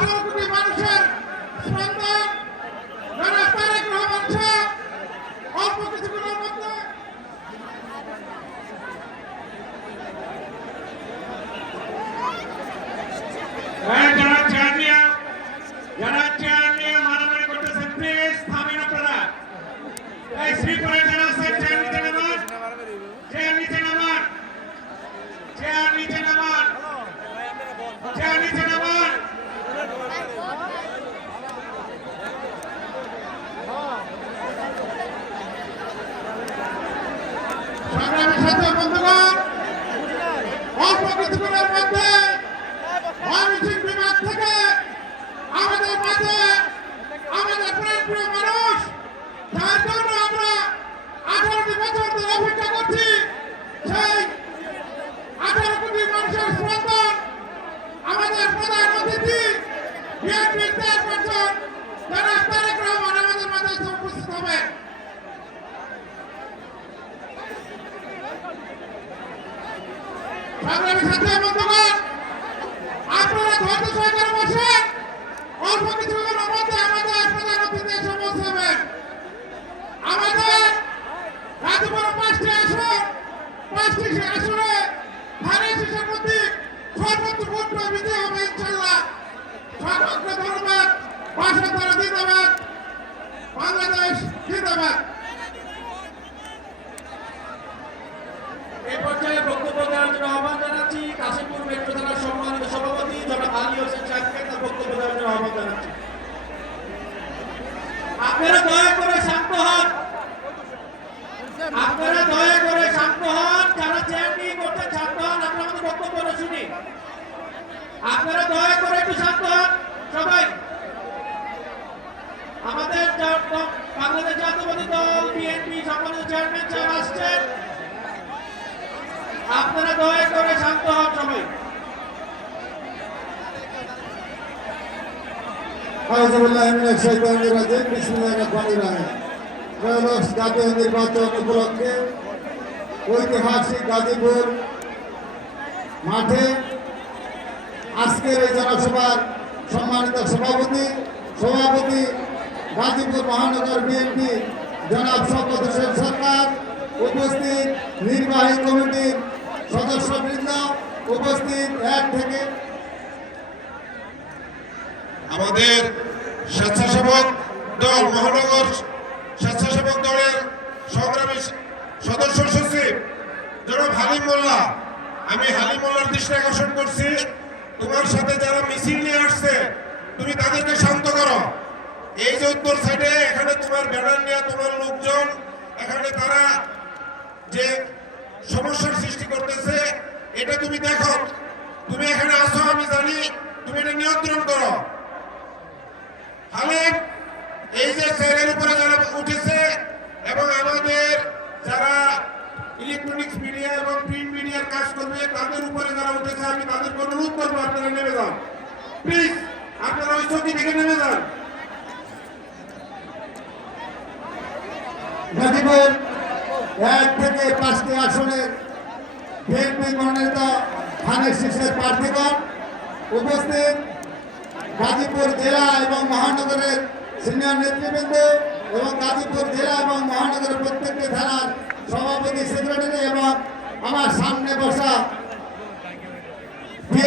18 কোটি মানুষের স্পন্দন যারা তারেক রহমান সাহেব অল্প কিছুদিনের মধ্যে যারা চেয়ার নিয়ে মারামারি করতেছেন প্লিজ থামেন আপনারা। এই শ্রীপুরে যারা আছেন চেয়ার নিচে নামান, চেয়ার নিচে নামান, চেয়ার নিচে নামান, চেয়ার নিচে নামান। সংগ্রামী সাথী বন্ধুগণ, অল্প কিছুক্ষণের মধ্যে ময়মনসিংহ বিভাগ থেকে আমাদের মাঝে আমাদের প্রাণপ্রিয় মানুষ, যার জন্য আমরা 18টি বছর ধরে অপেক্ষা করছি, সেই 18 কোটি মানুষের স্পন্দন আমাদের প্রধান অতিথি বিএনপির চেয়ারপারসন জনাব তারেক রহমান আমাদের মাঝে উপস্থিত হবেন। সংগ্রামী সাথী বন্ধুগণ, আপনারা ধৈর্য সহকারে বসেন। অল্প কিছুক্ষণের মধ্যে আমাদের প্রধান অতিথি এসে পৌঁছাবেন। আমাদের গাজীপুর 5টি আসন, 5টি আসনে ধানের শীষের প্রতি সর্বোচ্চ ভোট বিজয়ী হবে ইনশাল্লাহ। সর্বত্র ধন্যবাদ। বাসন্তরা জিন্দাবাদ, বাংলাদেশ জিন্দাবাদ। এই পর্যায়ে বক্তব্য দেওয়ার জন্য আহ্বান জানাচ্ছি কাশীপুর মেট্রো থানার সম্মানিত সভাপতি জনাব আলী হোসেন সাহেবকে তার বক্তব্য দেওয়ার জন্য আহ্বান জানাচ্ছি। আপনারা দয়া করে শান্ত হন, আপনারা দয়া করে শান্ত হন। যারা চেয়ার নিয়ে করতে শান্ত হন, আমরা আমাদের বক্তব্যটা শুনি। আপনারা দয়া করে একটু শান্ত হন সবাই। আমাদের বাংলাদেশ জাতীয়তাবাদী দল বিএনপি সম্মানিত চেয়ারম্যান সাহেব আসছেন, আপনারা দয়া করে শান্ত হন সবাই। জাতীয় নির্বাচন উপলক্ষে ঐতিহাসিক গাজীপুর মাঠে আজকের এই জনসভার সম্মানিত সভাপতি গাজীপুর মহানগর বিএনপি জনাব শওকত হোসেন সরকার, উপস্থিত নির্বাহী কমিটির সদস্যবৃন্দ, উপস্থিত 1 থেকে আমাদের স্বেচ্ছাসেবক দল মহানগর স্বেচ্ছাসেবক দলের সংগ্রামী সদস্য সচিব জনাব হালিম মোল্লা, আমি হালিম মোল্লার দৃষ্টি আকর্ষণ করছি, তোমার সাথে যারা মিছিল নিয়ে আসছে তুমি তাদেরকে শান্ত করো। এই যে উত্তর সাইডে এখানে তোমার ব্যানার নিয়ে তোমার লোকজন এখানে তারা যে সমস্যার সৃষ্টি করতেছে এটা তুমি দেখো। তুমি এখানে আসো, আমি জানি, তুমি এটা নিয়ন্ত্রণ করো। হালিম, এই যে চেয়ারের উপরে যারা উঠেছে এবং আমাদের যারা ইলেকট্রনিক্স মিডিয়া এবং প্রিন্ট মিডিয়ার কাজ করবে তাদের উপরে যারা উঠেছে, আমি তাদের অনুরোধ করবো আপনারা নেমে যান প্লিজ, আপনারা ওই চৌকি থেকে নেমে যান। গাজীপুর 1 থেকে 5টি আসনে বিএনপি মনোনীত ধানের শীষের প্রার্থীগণ, উপস্থিত গাজীপুর জেলা এবং মহানগরের সিনিয়র নেতৃবৃন্দ এবং গাজীপুর জেলা এবং মহানগরের প্রত্যেকটি থানার সভাপতি, সেক্রেটারি এবং আমার সামনে বসা